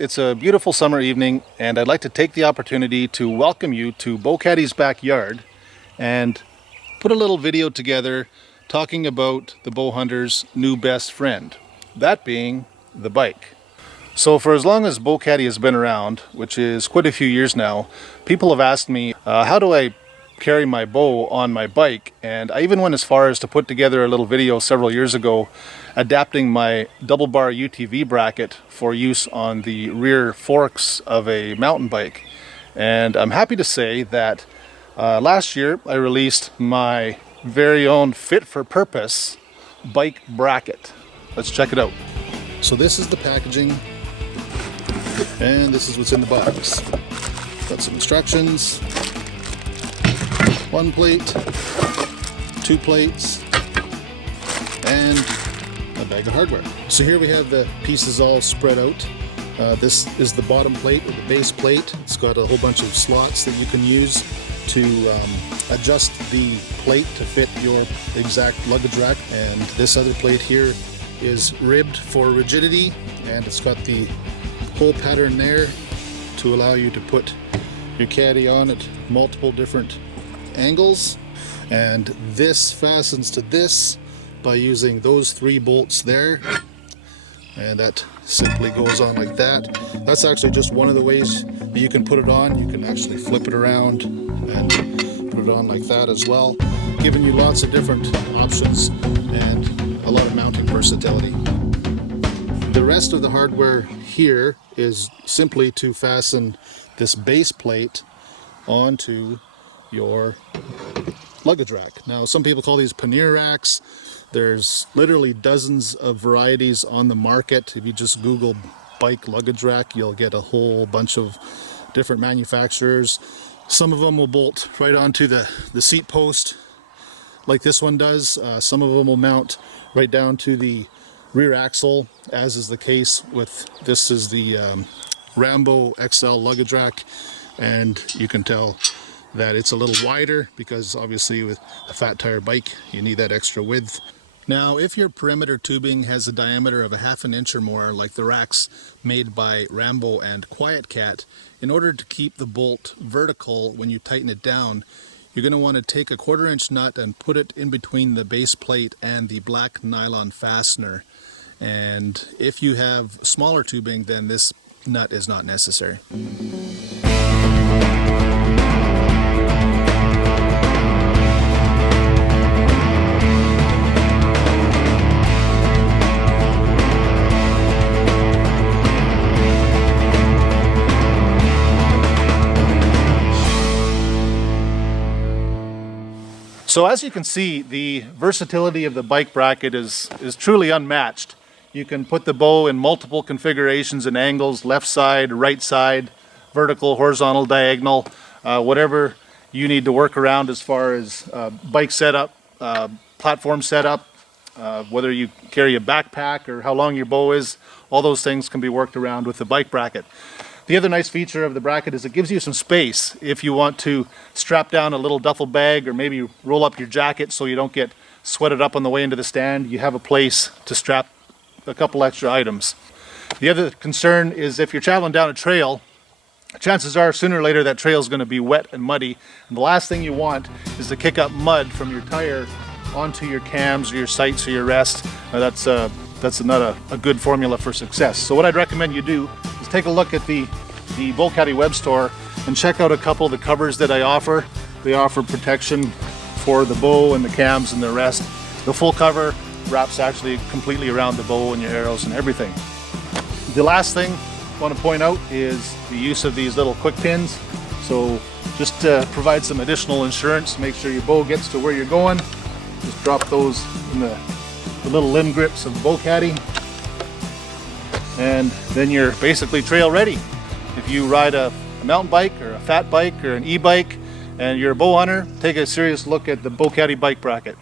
It's a beautiful summer evening, and I'd like to take the opportunity to welcome you to Bowkaddy's backyard and put a little video together talking about the bow hunter's new best friend, that being the bike. So for as long as Bowkaddy has been around, which is quite a few years now, people have asked me, how do I carry my bow on my bike? And I even went as far as to put together a little video several years ago adapting my double bar UTV bracket for use on the rear forks of a mountain bike. And I'm happy to say that last year I released my very own fit for purpose bike bracket. Let's check it out. So this is the packaging, and this is what's in the box. Got some instructions, one plate, two plates, and a bag of hardware. So here we have the pieces all spread out. This is the bottom plate, or the base plate. It's got a whole bunch of slots that you can use to adjust the plate to fit your exact luggage rack. And this other plate here is ribbed for rigidity, and it's got the hole pattern there to allow you to put your caddy on at multiple different angles. And this fastens to this by using those 3 bolts there, and that simply goes on like that. That's actually just one of the ways that you can put it on. You can actually flip it around and put it on like that as well, giving you lots of different options and a lot of mounting versatility. The rest of the hardware here is simply to fasten this base plate onto your luggage rack. Now, some people call these pannier racks. There's literally dozens of varieties on the market. If you just Google bike luggage rack, you'll get a whole bunch of different manufacturers. Some of them will bolt right onto the seat post like this one does. Some of them will mount right down to the rear axle, as is the case with this is the Rambo XL luggage rack, and you can tell that it's a little wider because obviously with a fat tire bike you need that extra width. Now, if your perimeter tubing has a diameter of 1/2 inch or more, like the racks made by Rambo and Quiet Cat, in order to keep the bolt vertical when you tighten it down, you're going to want to take a 1/4 inch nut and put it in between the base plate and the black nylon fastener. And if you have smaller tubing, then this nut is not necessary. So as you can see, the versatility of the bike bracket is truly unmatched. You can put the bow in multiple configurations and angles, left side, right side, vertical, horizontal, diagonal, whatever you need to work around as far as bike setup, platform setup, whether you carry a backpack or how long your bow is, all those things can be worked around with the bike bracket. The other nice feature of the bracket is it gives you some space if you want to strap down a little duffel bag or maybe roll up your jacket so you don't get sweated up on the way into the stand. You have a place to strap a couple extra items. The other concern is if you're traveling down a trail, chances are sooner or later that trail is going to be wet and muddy, and the last thing you want is to kick up mud from your tire onto your cams or your sights or your rest. That's not a good formula for success. So what I'd recommend you do is take a look at the Bowkaddy web store and check out a couple of the covers that I offer. They offer protection for the bow and the cams and the rest. The full cover wraps actually completely around the bow and your arrows and everything. The last thing I want to point out is the use of these little quick pins. So just to provide some additional insurance, make sure your bow gets to where you're going. Just drop those in the little limb grips of Bowkaddy, and then you're basically trail ready. If you ride a mountain bike or a fat bike or an e-bike and you're a bow hunter, take a serious look at the Bowkaddy bike bracket.